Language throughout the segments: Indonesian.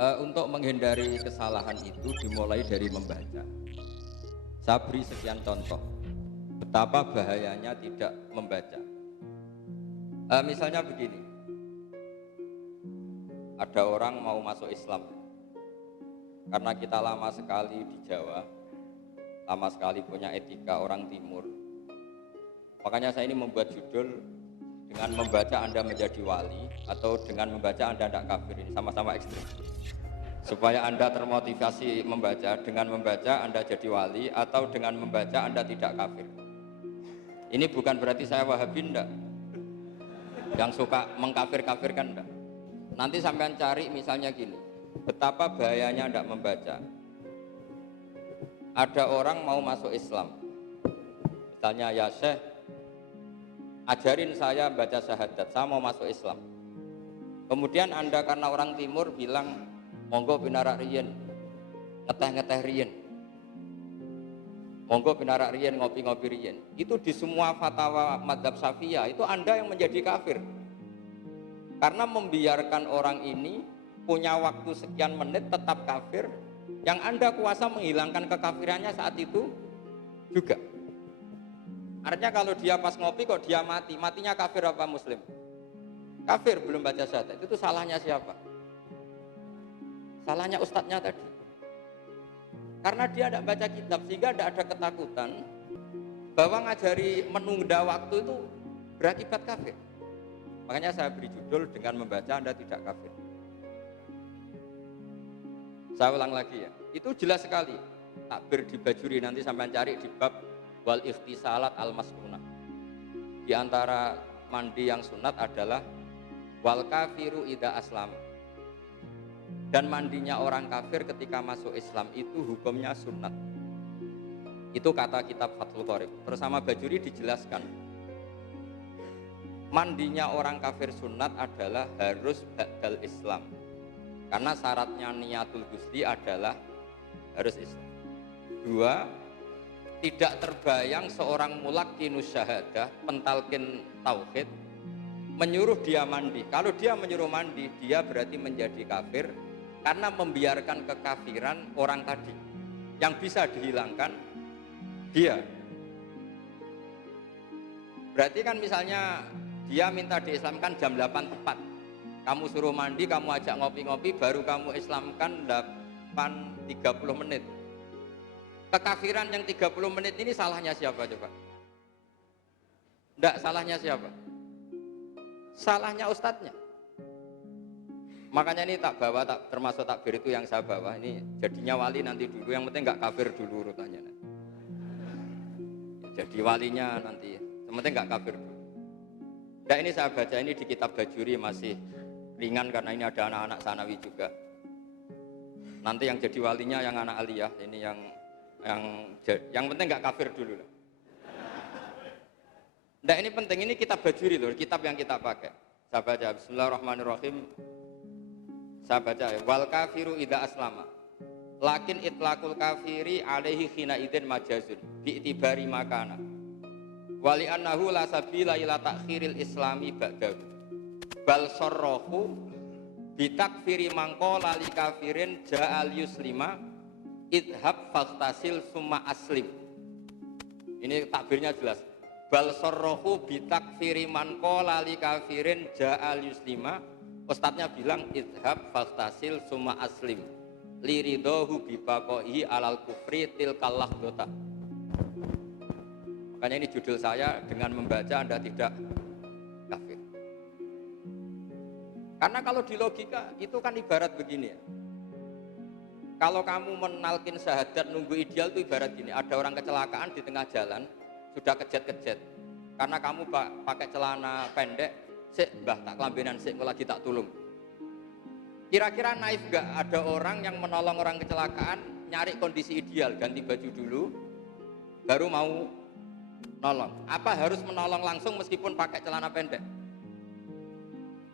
Untuk menghindari kesalahan itu dimulai dari membaca. Saya beri sekian contoh betapa bahayanya tidak membaca. Misalnya begini, ada orang mau masuk Islam. Karena kita lama sekali di Jawa, lama sekali punya etika orang Timur, makanya saya ini membuat judul dengan membaca Anda menjadi wali atau dengan membaca Anda tidak kafir. Ini sama-sama ekstrim, supaya Anda termotivasi membaca. Dengan membaca Anda jadi wali atau dengan membaca Anda tidak kafir. Ini bukan berarti saya Wahabi, enggak, yang suka mengkafir-kafirkan, enggak. Nanti sampean cari misalnya gini, betapa bahayanya tidak membaca. Ada orang mau masuk Islam, misalnya, ya Syekh, ajarin saya baca syahadat, saya mau masuk Islam. Kemudian Anda karena orang Timur bilang, monggo pinarak riyen, ngeteh-ngeteh riyen, monggo pinarak riyen, ngopi-ngopi riyen. Itu di semua fatwa madzhab Syafi'iyah itu Anda yang menjadi kafir. Karena membiarkan orang ini punya waktu sekian menit tetap kafir, yang Anda kuasa menghilangkan kekafirannya saat itu juga. Artinya kalau dia pas ngopi kok dia mati, matinya kafir apa muslim? Kafir, belum baca syahadat. Itu salahnya siapa? Salahnya ustadznya tadi. Karena dia tidak baca kitab, sehingga tidak ada ketakutan bahwa ngajari menunda waktu itu berakibat kafir. Makanya saya beri judul dengan membaca Anda tidak kafir. Saya ulang lagi ya, itu jelas sekali. Takbir di Bajuri, nanti sampai cari di bab wal ikhtisalat al maskunah. Di antara mandi yang sunat adalah wal kafiru ida aslam. Dan mandinya orang kafir ketika masuk Islam itu hukumnya sunat. Itu kata kitab Fathul Qorib. Terus sama Bajuri dijelaskan, mandinya orang kafir sunat adalah harus ba'dal Islam. Karena syaratnya niatul ghusli adalah harus Islam. 2, tidak terbayang seorang mulaqinus syahadah, pentalkin tauhid, menyuruh dia mandi. Kalau dia menyuruh mandi, dia berarti menjadi kafir karena membiarkan kekafiran orang tadi yang bisa dihilangkan dia. Berarti kan misalnya dia minta diislamkan jam 8 tepat, kamu suruh mandi, kamu ajak ngopi-ngopi, baru kamu islamkan 8.30 menit. Kekafiran yang 30 menit ini salahnya siapa coba? Enggak, salahnya siapa? Salahnya ustadznya. Makanya ini tak bawa, tak termasuk takbir itu yang saya bawa. Ini jadinya wali nanti dulu, yang penting nggak kafir dulu urutannya. Jadi walinya nanti, yang penting nggak kafir dulu. Nah, ini saya baca ini di kitab Bajuri, masih ringan karena ini ada anak-anak sanawi juga. Nanti yang jadi walinya yang anak aliyah, ini yang penting nggak kafir dulu lah. Nah, ini penting, ini kitab Bajuri loh, kitab yang kita pakai. Saya baca Bismillahirrahmanirrahim. Saya baca ya, wal kafiru idza aslama lakin itlaqul kafiri alaihi khina idin majazun bi'tibari makana wali annahu la sabila ila takhiril islami ba'dahu bal sarrahu bitakfiri mangqala li kafirin ja'al yuslima idhab faghtasil summa aslim. Ini takbirnya jelas, bal sarrahu bitakfiri mangqala li kafirin ja'al yuslima. Ustadznya bilang idhab faghtasil summa aslim liridohu bibaqohi alal kufri tilkallah dota. Makanya ini judul saya, dengan membaca Anda tidak kafir. Karena kalau di logika itu kan ibarat begini ya, kalau kamu menalkin syahadat nunggu ideal itu ibarat gini, ada orang kecelakaan di tengah jalan, sudah kejet-kejet karena kamu pakai celana pendek, sik mbah tak kelambenan sik lagi tak tulung. Kira-kira naif gak ada orang yang menolong orang kecelakaan nyari kondisi ideal, ganti baju dulu baru mau nolong? Apa harus menolong langsung meskipun pakai celana pendek?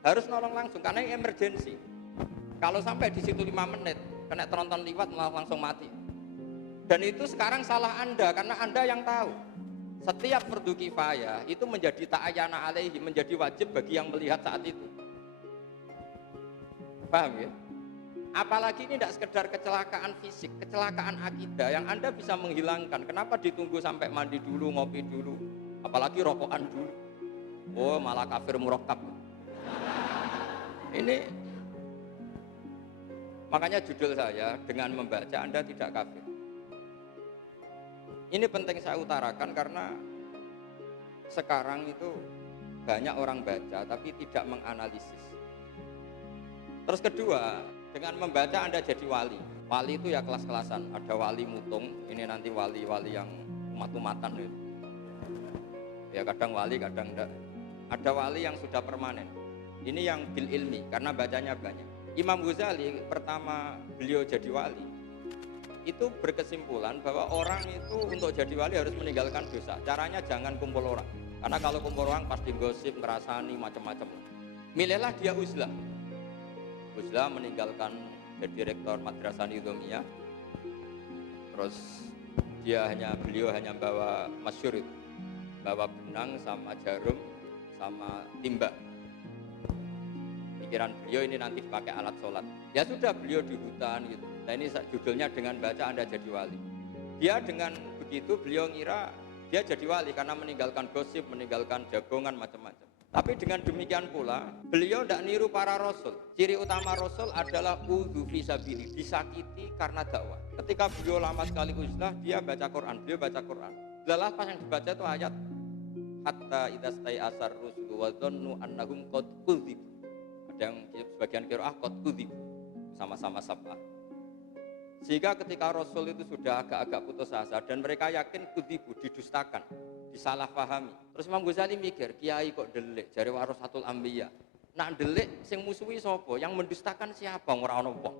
Harus nolong langsung karena ini emergensi. Kalau sampai di situ 5 menit kena tronton liwat langsung mati. Dan itu sekarang salah Anda, karena Anda yang tahu setiap fardu kifayah itu menjadi ta'ayyana alaihi, menjadi wajib bagi yang melihat saat itu. Paham ya? Apalagi ini tidak sekedar kecelakaan fisik, kecelakaan akidah yang Anda bisa menghilangkan. Kenapa ditunggu sampai mandi dulu, ngopi dulu, apalagi rokokan dulu? Oh, malah kafir murakkab. Ini makanya judul saya, dengan membaca Anda tidak kafir. Ini penting saya utarakan karena sekarang itu banyak orang baca tapi tidak menganalisis. Terus kedua, dengan membaca Anda jadi wali. Wali itu ya kelas-kelasan. Ada wali mutung, ini nanti wali-wali yang umat-umatan itu. Ya kadang wali, kadang enggak. Ada wali yang sudah permanen. Ini yang bil ilmi, karena bacanya banyak. Imam Ghazali pertama beliau jadi wali, itu berkesimpulan bahwa orang itu untuk jadi wali harus meninggalkan dosa. Caranya jangan kumpul orang. Karena kalau kumpul orang pasti gosip, ngerasani, macam-macam. Milihlah dia uzlah. Uzlah meninggalkan jadi rektor Madrasah Nizamiyah. Terus beliau hanya bawa masyhur itu, bawa benang sama jarum sama timba. Pikiran beliau ini nanti dipakai alat sholat. Ya sudah, beliau di hutan gitu. Nah ini judulnya dengan baca Anda jadi wali. Dia dengan begitu beliau ngira dia jadi wali karena meninggalkan gosip, meninggalkan jagongan macam-macam. Tapi dengan demikian pula beliau tidak niru para rasul. Ciri utama rasul adalah udhu fisabili, disakiti karena dakwah. Ketika beliau lama sekali uzlah, dia baca Quran, beliau baca Quran. Lelah pas yang dibaca itu ayat hatta idastai asar rusulu wa dhannu annahum qad kudzib. Ada yang sebagian qiraah qad kudzib, sama-sama sab'ah. Sehingga ketika Rasul itu sudah agak-agak putus asa dan mereka yakin kudzibu, didustakan, disalahpahami. Terus Imam Ghazali mikir, kiai kok delik jare warasatul anbiya. Nak delik sing musuhi sapa? Yang mendustakan siapa? Ora ono wong.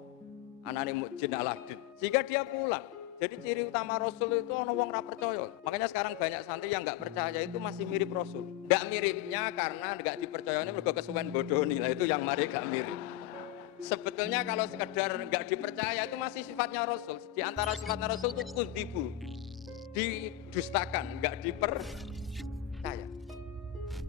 Anane Mukjin Aladin. Sehingga dia pulang. Jadi ciri utama Rasul itu ono wong ora percaya. Makanya sekarang banyak santri yang enggak percaya itu masih mirip Rasul. Enggak miripnya karena enggak dipercayanya mergo kesuwen bodoni. Lah itu yang mari gak mirip. Sebetulnya kalau sekedar enggak dipercaya itu masih sifatnya Rasul. Di antara sifatnya Rasul itu kudzibu, didustakan, enggak dipercaya.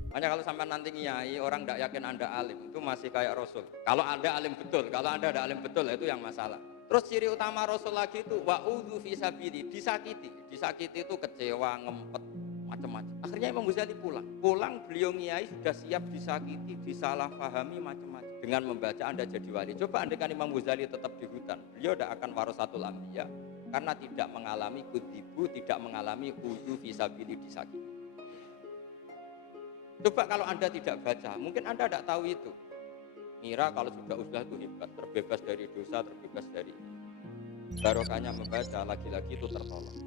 Makanya kalau sampai nanti ngiyai orang enggak yakin Anda alim, itu masih kayak Rasul. Kalau Anda alim betul, kalau Anda ada alim betul itu yang masalah. Terus ciri utama Rasul lagi itu wa'udhu fisabili, disakiti. Disakiti itu kecewa, ngempet, macam-macam. Akhirnya Imam Ghazali pulang beliau ngiyai sudah siap disakiti, disalahpahami macam-macam. Dengan membaca Anda jadi wali. Coba andaikan Imam Ghazali tetap di hutan, beliau tidak akan warasatul anbiya karena tidak mengalami kudzibu, tidak mengalami udhu fisabili, disakiti. Coba kalau Anda tidak baca, mungkin Anda tidak tahu itu. Ngira kalau sudah uzlah itu hebat, terbebas dari dosa, terbebas dari barokahnya membaca, lagi-lagi itu tertolong.